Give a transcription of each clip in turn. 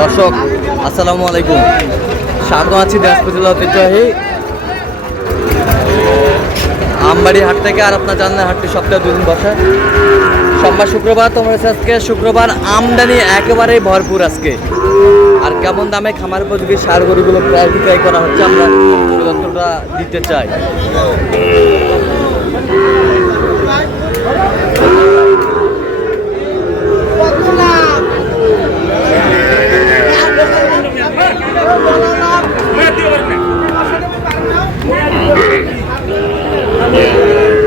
দর্শক আসসালামু আলাইকুম, স্বাগত আছি দিনাজপুর জেলা ঐতিহ্যবাহী আমবাড়ি হাট থেকে। আর আপনার জানেন হাটটি সপ্তাহে 2 দিন বসে, সোমবার শুক্রবার। তোমার আজকে শুক্রবার আমদানি একেবারেই ভরপুর আজকে। আর কেমন দামে খামার উপযোগী সার গরুগুলো প্রায় বিক্রয় করা হচ্ছে আমরা তথ্যটা দিতে চাই।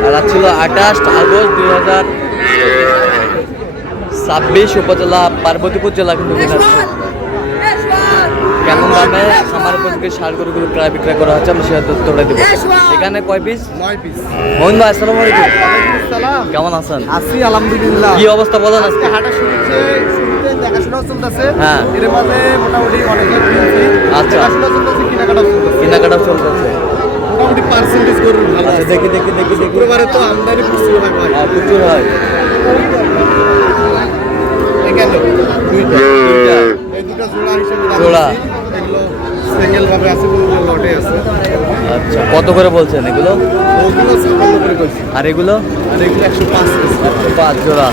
আর আজ ছিল 28 আগস্ট 2026, উপজেলা পার্বতীপুর জেলা কিন্তু কেমন দামে খামার উপযোগী সার গরুগুলো প্রায় বিক্রয় করা হচ্ছে আমি সে তথ্যটা দেবো। এখানে কয় পিস? 9 পিস। মোহন ভাই আসসালামু আলাইকুম। কেমন আছেন? আছি আলহামদুলিল্লাহ। কি অবস্থা বলেন? আজকে হাঁটা শুরুতে দেখাশোনা চলতেছে। হ্যাঁ, এর মাঝে মোটামুটি অনেকটা কিনছি। আচ্ছা, দেখাশোনা চলতেছে, কেনাকাটা চলতেছে। মোটামুটি পার্সেন্টেজ গরুর ভালো আছে। দেখি শুক্রবারে তো আমদানি প্রচুর হয় ভাই। হ্যাঁ, প্রচুর হয়। এখানে দুইটা এই দুটো জোড়া হিসেবে জোড়া এগুলো সিঙ্গেল ভাবে আছে, কোনো লটে আছে। আচ্ছা, কত করে বলছেন এগুলো? ওগুলো 56 করে কইছি। আর এগুলো? আর এগুলো 105 পিস। 105 জোড়া।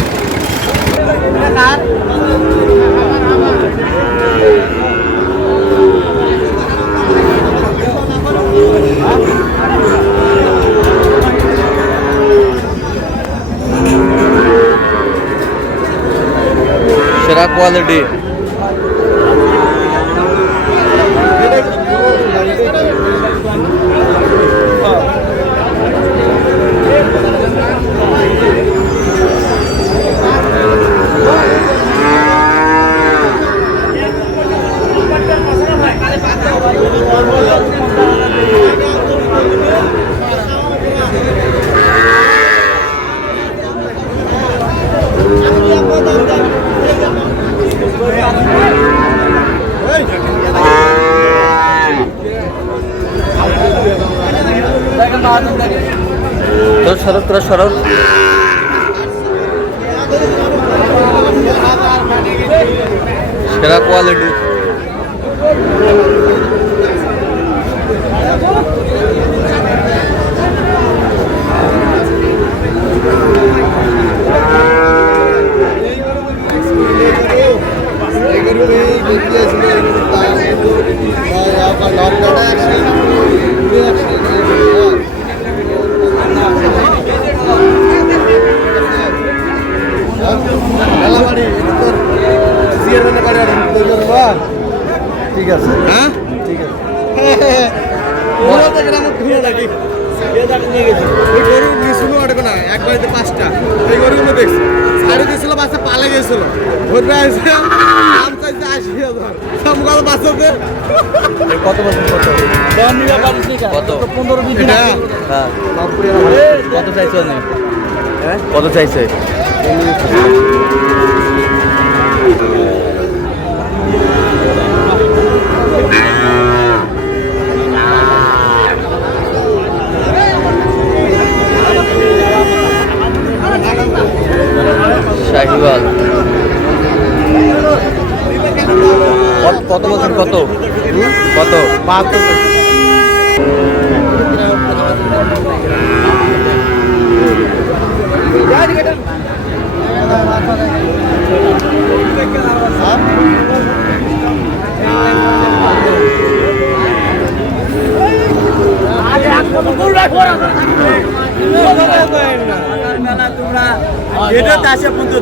সেরা কোয়ালিটি। সড়ক সেরা কোয়ালিটি। ঠিক আছে, হ্যাঁ ঠিক আছে। গরু নিয়েছিল অটকে না, এক বাড়িতে 5টা। এই গরুগুলো দেখছি ছাড়ি দিয়েছিল, বাচ্চা পালে গেছিল। ঘুরবে আসে দাম চাইছে 80,000। সমকাল বাচ্চাতে কত বছর? কত? 15-20 দিন। হ্যাঁ, কত চাইছে? হ্যাঁ, কত চাইছে? শাহিওয়াল কত বছর? কত 72।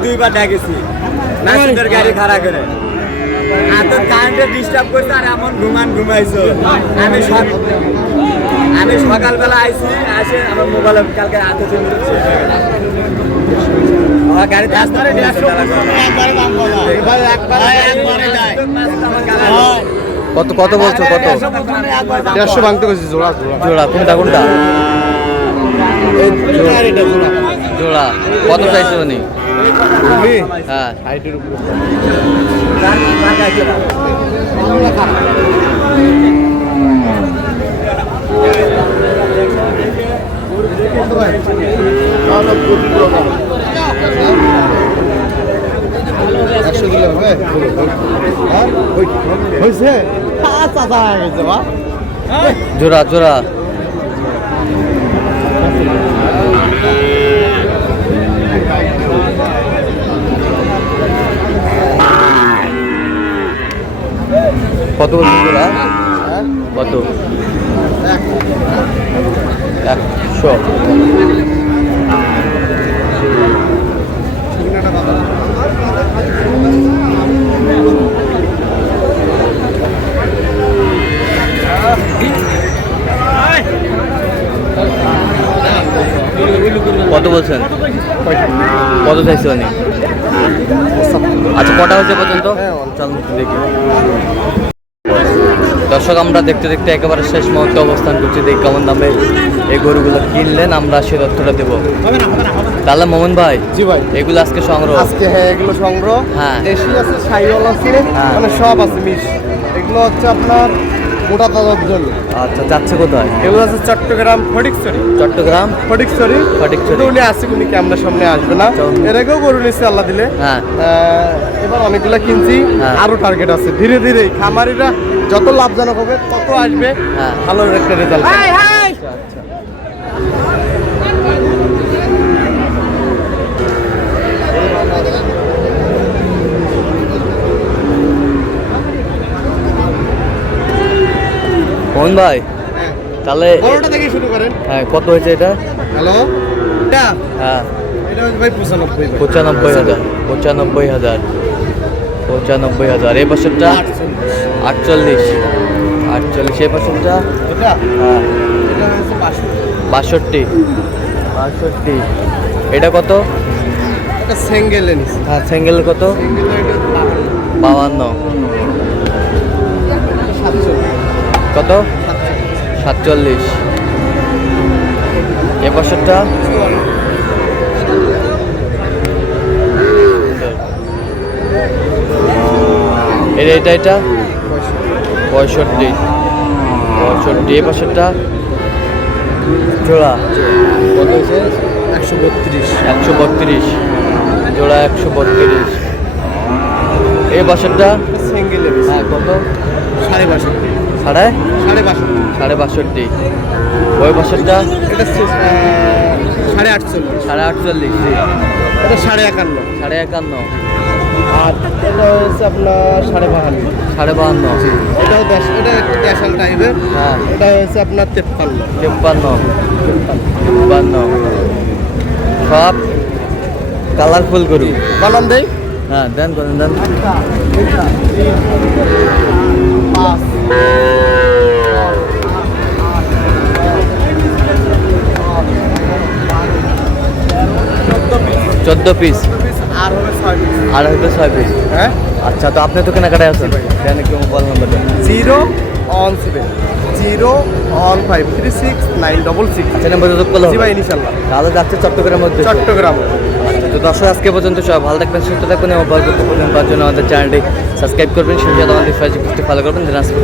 দুইবার ডাকেছি নাসিদের গাড়ি খাড়া করে, এত কারেন্টে ডিস্টার্ব করছে। আর এমন ঘুমাইছো। আমি সকালবেলা আইছি, আসে আমার মোবাইলে কালকে হাতে চলে যাচ্ছে। আমার গাড়িতে আসতে কত বলছো? কত? 150 ভাঙতে গেছি। জোড়া কোনটা? জোড়া কত চাইছে উনি? হ্যাঁ, হাইটের উপর। 100 কিলো হবে হ্যাঁ হয়েছে চাচা হয়ে গেছে বা জোড়া জোড়া কত বলছেন জোড়া কত 100 কত বলছেন কত চাইছে উনি আচ্ছা কটা হয়েছে পর্যন্ত চলুন একটু দেখি দর্শক আমরা দেখতে দেখতে একেবারে শেষ মুহূর্তে অবস্থান করছি দেখি কেমন দামে এই গরুগুলো কিনলেন আমরা সে তথ্যটা দেবো তাহলে মোহন ভাই জি ভাই এগুলো আজকে সংগ্রহ আজকে হ্যাঁ এগুলো সংগ্রহ হ্যাঁ। দেশি আছে সাইওয়াল আছে হ্যাঁ। মানে সব আছে মিক্স এগুলো হচ্ছে আপনার মোটা তাজার জন্য আচ্ছা যাচ্ছে কোথায় এগুলো আছে চট্টগ্রাম ফটিকছড়ি চট্টগ্রাম ফটিকছড়ি ফটিকছড়ি। উনি আসছে উনি ক্যামেরার সামনে আসবে না চল। এর আগেও গরু নিচ্ছে আল্লাহ দিলে হ্যাঁ এবার অনেকগুলো কিনছি হ্যাঁ। আরো টার্গেট আছে ধীরে ধীরে খামারিরা যত লাভজনক হবে তত আসবে হ্যাঁ। ভালো একটা রেজাল্ট আচ্ছা আচ্ছা মোহন ভাই তাহলে বড়টা থেকে শুরু করেন হ্যাঁ কত হয়েছে এটা হ্যালো এটা হ্যাঁ এটা হচ্ছে ভাই 95 95,000 95,000 95,000 এই বছরটা 48 এই বছরটা এটা হ্যাঁ এটা হচ্ছে 62 এটা কত এটা সিঙ্গেল নিছে হ্যাঁ সিঙ্গেল কত সিঙ্গেল এটা 52 কত 47 এ বছরটা এটা 65 এ বছরটা জোড়া কত হয়েছে 132 জোড়া 132 এই বছরটা সিঙ্গেল হ্যাঁ কত 62 সাড়ে 62 ওই বছরটা এটা 48 48 এটা 51 51 আর এটা হচ্ছে আপনার 52 52 এটাও এটা একটু দেশাল টাইপের হ্যাঁ এটা হচ্ছে আপনার 53 53 সব কালারফুল গরু বানান দেই হ্যাঁ দেন দেন পাঁচ 14 পিস আর হবে 6 পিস আর হয়তো 6 পিস হ্যাঁ আচ্ছা তো আপনি তো কেনাকাটায় আছেন দেন একটু মোবাইল নাম্বারটা 0-on-7-0-on-5-3-6-9-6 আচ্ছা নাম্বার যোগ করলে জি হবে ভাই ইনশাল্লাহ তাহলে যাচ্ছে চট্টগ্রামের মধ্যে চট্টগ্রাম তো দর্শক আজকে পর্যন্ত সবাই ভালো থাকবেন সুস্থ থাকবেন এবং পরবর্তী পর্যন্ত জন্য আমাদের চ্যানেলটি সাবস্ক্রাইব করবেন সেই সাথে আমাদের ফেসবুক পেজটি ফলো করবেন দিনাজপুর